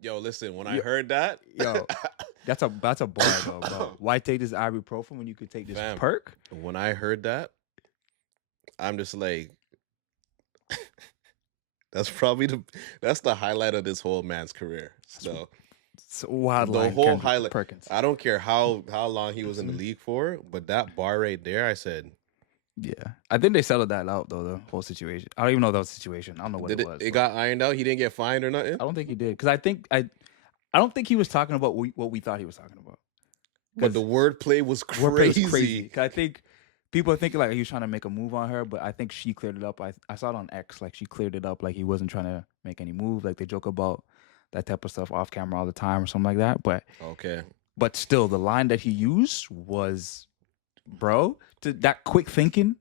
Yo, listen, when I Yo- heard that, Yo, that's a bar, though, bro. Why take this ibuprofen when you could take this Fam. perk? when I heard that, I'm just like, that's the highlight of this whole man's career. So It's a wild the line. whole Kendrick highlight. Perkins. I don't care how long he was in the league for, but that bar right there, I said, Yeah, I think they settled that out though. The whole situation. I don't even know that was a situation. I don't know what did it was. it but got ironed out? He didn't get fined or nothing? I don't think he did because I don't think he was talking about what we thought he was talking about. But the wordplay was Wordplay was crazy. 'Cause I think people are thinking like he was trying to make a move on her, but I think she cleared it up. I saw it on X, like she cleared it up, like he wasn't trying to make any move. Like they joke about that type of stuff off camera all the time or something like that. Okay. But still, the line that he used was, bro, that quick thinking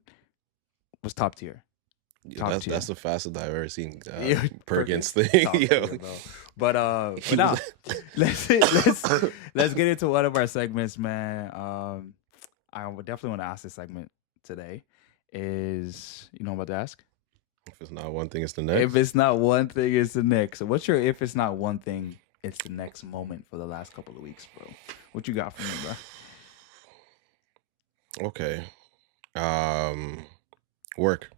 was top tier. Yeah, that's the fastest I've ever seen Yeah, Perkins Top thing. tier, Yo. bro. But He now was- let's get into one of our segments, man. I would definitely want to ask this segment today. Is you know what I'm about to ask? If it's not one thing, it's the next. If it's not one thing, it's the next. So what's your if it's not one thing, it's the next moment for the last couple of weeks, bro? What you got for me, bro? Okay. Work.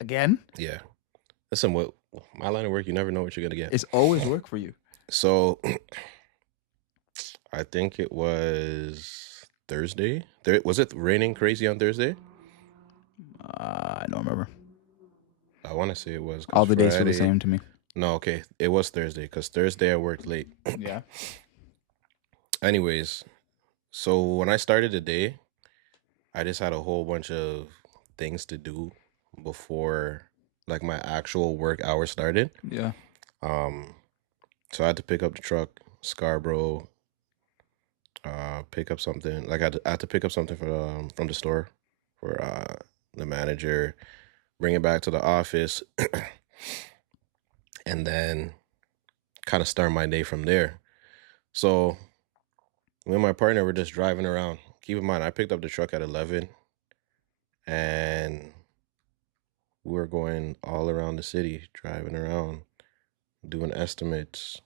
Again? Yeah. Listen, what my line of work, you never know what you're gonna get. It's always work for you. So I think it was Thursday. Was it raining crazy on Thursday? I don't remember. I want to say it was. 'cause All the days feel the Friday- same to me. No, okay. It was Thursday because Thursday I worked late. Yeah. Anyways, so when I started the day, I just had a whole bunch of things to do before like my actual work hour started. Yeah. So I had to pick up the truck, Scarborough, pick up something. Like I had to pick up something from the store for the manager, bring it back to the office, and then kind of start my day from there. So me and my partner were just driving around. Keep in mind, I picked up the truck at 11, and we were going all around the city, driving around, doing estimates,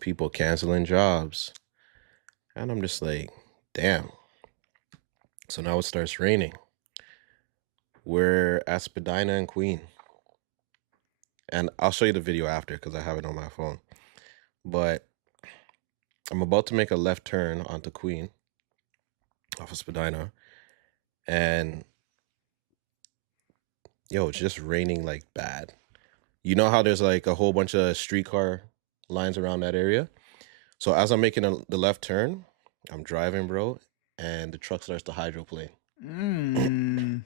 people canceling jobs. And I'm just like, damn. So now it starts raining. We're at Spadina and Queen. And I'll show you the video after because I have it on my phone. But I'm about to make a left turn onto Queen off of Spadina. And yo, it's just raining like bad. You know how there's like a whole bunch of streetcar lines around that area? So as I'm making the left turn, I'm driving, bro, and the truck starts to hydroplane. Mm.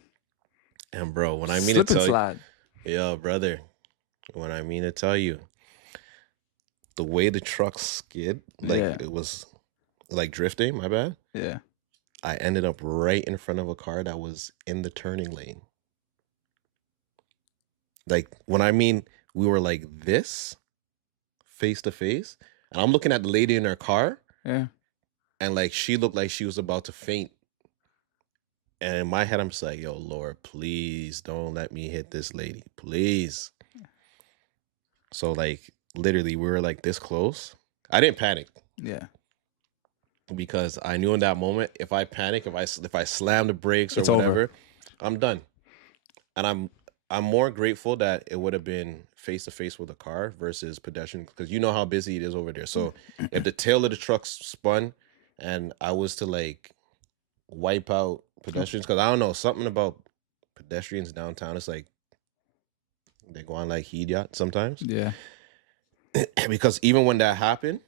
And bro, when I mean Slip to and tell slide. you, yo, brother, when I mean to tell you, the way the truck skid, like Yeah. it was like drifting, my bad. Yeah. I ended up right in front of a car that was in the turning lane. Like when I mean we were like this, face to face, and I'm looking at the lady in her car, Yeah. and like she looked like she was about to faint. And in my head, I'm just like, yo, Lord, please don't let me hit this lady. Please. So like literally we were like this close. I didn't panic Yeah. because I knew in that moment if I panic, if I slam the brakes or It's over. whatever, I'm done. And I'm more grateful that it would have been face to face with a car versus pedestrian because you know how busy it is over there. So if the tail of the truck spun and I was to like wipe out pedestrians, because I don't know, something about pedestrians downtown, it's like they go on like heat yacht sometimes. Yeah. Because even when that happened,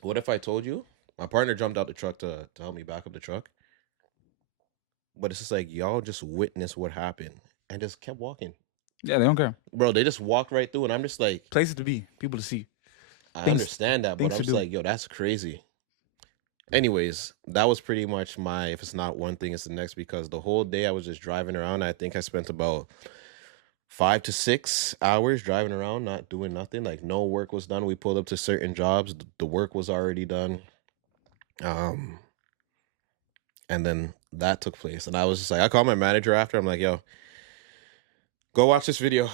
what if I told you my partner jumped out the truck to help me back up the truck? But it's just like y'all just witnessed what happened and just kept walking. Yeah, they don't care. Bro, they just walked right through, and I'm just like, Places to be, people to see. I Things- understand that, but things I'm to just do. like, yo, that's crazy. Anyways, that was pretty much my, if it's not one thing, it's the next, because the whole day I was just driving around. I think I spent about 5 to 6 hours driving around, not doing nothing. Like no work was done. We pulled up to certain jobs. The work was already done. And then that took place. And I was just like, I called my manager after. I'm like, yo, Go watch this video. At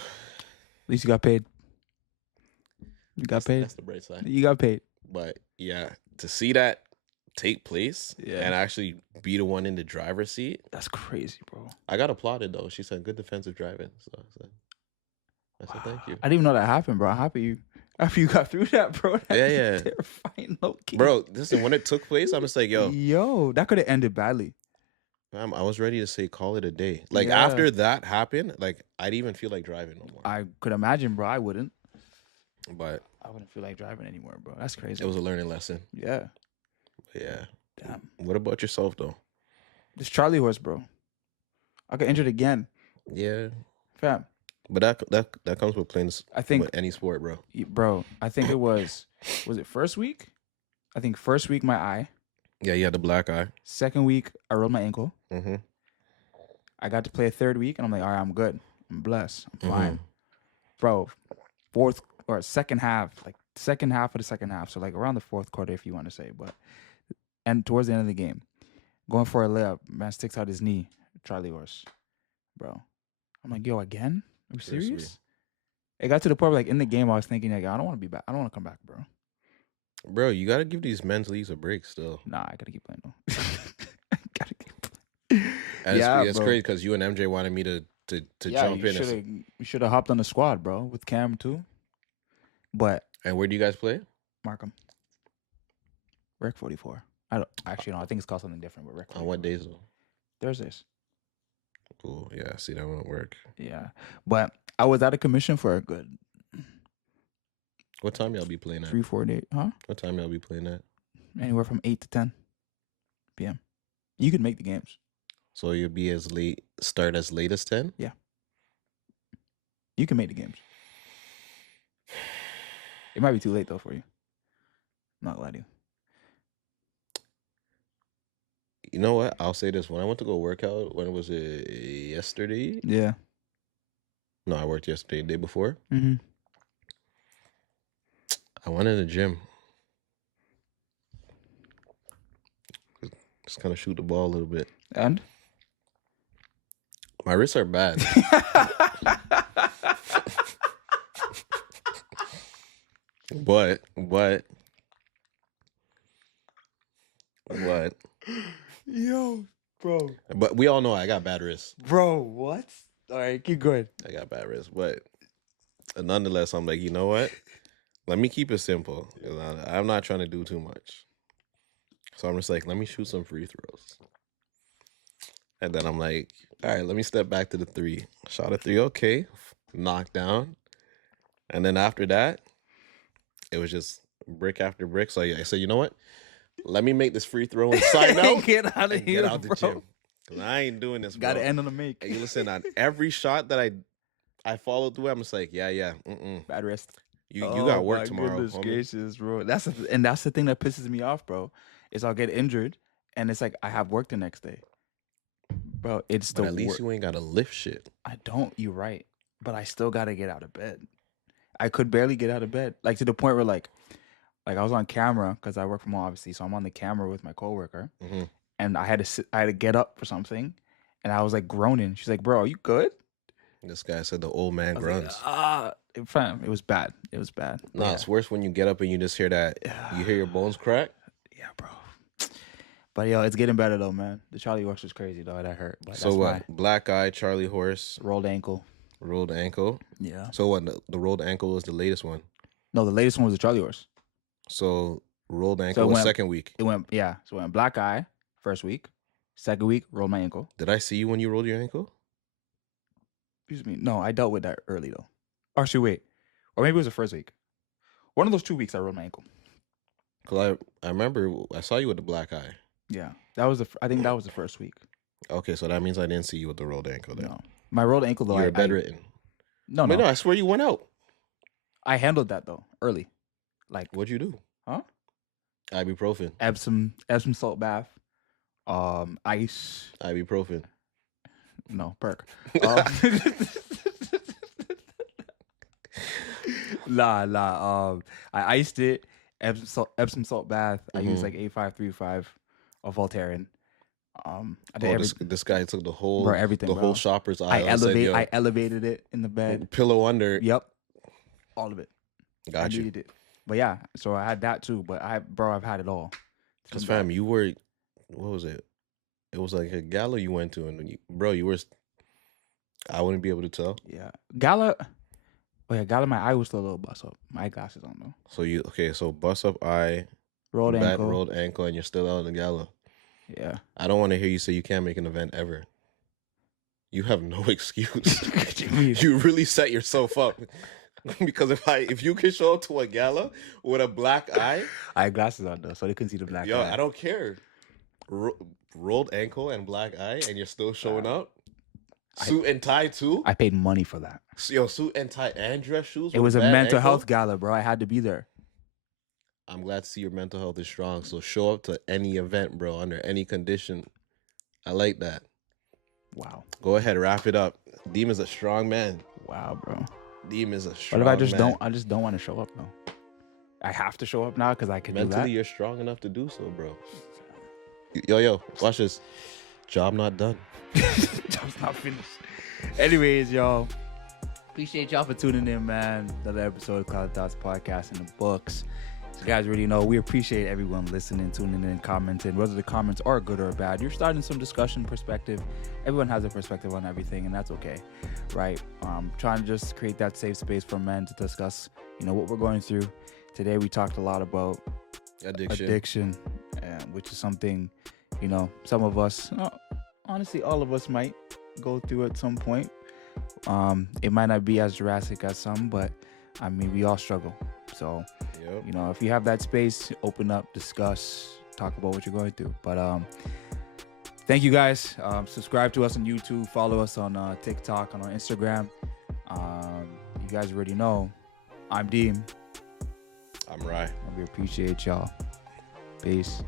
least you got paid. You got paid. That's the bright side. You got paid. But yeah, to see that take place Yeah. and actually be the one in the driver's seat, That's crazy, bro. I got applauded though. She said good defensive driving. So I said thank you. I didn't even know that happened, bro. I'm happy you got through that, bro. That's Yeah. terrifying, low key. Bro, listen, when it took place, I'm just like, yo, that could have ended badly. I was ready to say call it a day. Like Yeah. after that happened, like I didn't even feel like driving no more. I could imagine, bro. I wouldn't. But I wouldn't feel like driving anymore, bro. That's crazy. it was a learning lesson. Yeah. Yeah. Damn. What about yourself though? This Charlie horse, bro. I got injured again. Yeah. Fam. But that comes with playing I think with any sport, bro. Bro, I think it was it first week? I think first week my eye. Yeah, you had the black eye. Second week I rolled my ankle. Mm-hmm. I got to play a third week and I'm like, all right, I'm good. I'm blessed. I'm fine. Bro, fourth or second half, like second half of the second half. So like around the fourth quarter, if you want to say, but and towards the end of the game, going for a layup, man sticks out his knee, Charlie horse. Bro. I'm like, yo, again? Are you serious? Seriously. It got to the point where like in the game I was thinking like, I don't want to be back. I don't want to come back, bro. Bro, you gotta give these men's leagues a break still. Nah, I gotta keep playing though. I gotta keep playing. And it's bro. crazy because you and MJ wanted me to jump in. You should have hopped on the squad, bro, with Cam too. But And where do you guys play? Markham. Rec 44. I don't actually no, I think it's called something different, but Rec 44. On what days though? Thursdays. Cool. Yeah, see that won't work. Yeah. But I was out of commission for a good What time y'all be playing at? 3-4 days. Huh? What time y'all be playing at? Anywhere from 8 to 10 p.m. You could make the games. So you'll be start as late as 10? You can make the games. It might be too late though for you. I'm not gonna lie to you. You know what? I'll say this. When I went to go work out, when was it? Yesterday? Yeah. No, I worked yesterday, the day before. Mm-hmm. I went in the gym. Just kind of shoot the ball a little bit. And? My wrists are bad. But. Yo, bro. But we all know I got bad wrists. Bro, what? All right, keep going. I got bad wrists. But nonetheless, I'm like, you know what? Let me keep it simple. I'm not trying to do too much. So I'm just like, let me shoot some free throws. And then I'm like, all right, let me step back to the 3. Shot a 3, okay. Knocked down. And then after that, it was just brick after brick. So I said, you know what? Let me make this free throw and sign out. Get out of here, Get out the bro. gym. Because I ain't doing this, bro. Gotta end on a make. And you listen, on every shot that I followed through, I'm just like, yeah. Bad rest. You got work tomorrow, Goodness homie. gracious, bro. That's the thing that pisses me off, bro. Is I'll get injured and it's like I have work the next day. Bro, it's But the at least you ain't gotta lift shit. I don't, you're right. But I still gotta get out of bed. I could barely get out of bed. Like to the point where like I was on camera because I work from home, obviously. So I'm on the camera with my coworker. Mm-hmm. And I had to get up for something. And I was like groaning. She's like, bro, are you good? This guy said the old man I was grunts. like, it was bad. It was bad. Nah, it's worse when you get up and you just hear that. You hear your bones crack. Yeah, bro. But yo, it's getting better though, man. The Charlie horse was crazy though. That hurt. But So what? Black eye, Charlie horse, rolled ankle. rolled ankle. Yeah. So what? The rolled ankle was the latest one. No, the latest one was the Charlie horse. So rolled ankle was second week. So it went black eye first week. Second week, rolled my ankle. Did I see you when you rolled your ankle? Excuse me. No, I dealt with that early though. Actually, wait. Or maybe it was the first week. One of those 2 weeks I rolled my ankle. Cause I remember I saw you with the black eye. Yeah. I think that was the first week. Okay, so that means I didn't see you with the rolled ankle then. No. My rolled ankle though. You're bedridden. No. Wait, no, I swear you went out. I handled that though early. Like What'd you do? Huh? Ibuprofen. Epsom salt bath. Ice. Ibuprofen. No, perk. Nah. I iced it. Epsom salt bath. I used like 8535 of Voltaren. I did this guy took the whole bro, everything, the bro. whole shopper's aisle. I elevated it in the bed. Pillow under. Yep, all of it. Got I you. needed it. But yeah, so I had that too. But I've had it all. Cause fam, you were, what was it? It was like a gala you went to, and you were. I wouldn't be able to tell. Yeah, gala. Oh yeah, gala. My eye was still a little bust up. My glasses on though. So bust up eye, rolled ankle, and you're still out in the gala. Yeah. I don't want to hear you say you can't make an event ever. You have no excuse. You really set yourself up. Because if you can show up to a gala with a black eye, I had glasses on though, so they couldn't see the black eye. I don't care. Rolled ankle and black eye, and you're still showing up. Suit and tie too. I paid money for that. Suit and tie and dress shoes. It was a mental health gala, bro. I had to be there. I'm glad to see your mental health is strong. So show up to any event, bro, under any condition. I like that. Wow. Go ahead, wrap it up. Deem is a strong man. Wow, bro. Deem is a strong man. What if I just don't want to show up now? I have to show up now because I can do that. Mentally, you're strong enough to do so, bro. Yo, watch this. Job not done. Job's not finished. Anyways, y'all. Appreciate y'all for tuning in, man. Another episode of Cloud Thoughts Podcast in the books. So you guys already know we appreciate everyone listening, tuning in, commenting. Whether the comments are good or bad, you're starting some discussion perspective. Everyone has a perspective on everything, and that's okay, right? Trying to just create that safe space for men to discuss, what we're going through. Today we talked a lot about addiction, which is something, some of us, honestly, all of us might go through at some point. It might not be as drastic as some, but I mean, we all struggle. So, if you have that space, open up, discuss, talk about what you're going through. But thank you guys. Subscribe to us on YouTube. Follow us on TikTok, on our Instagram. You guys already know. I'm Deem. I'm Ry. We appreciate y'all. Peace.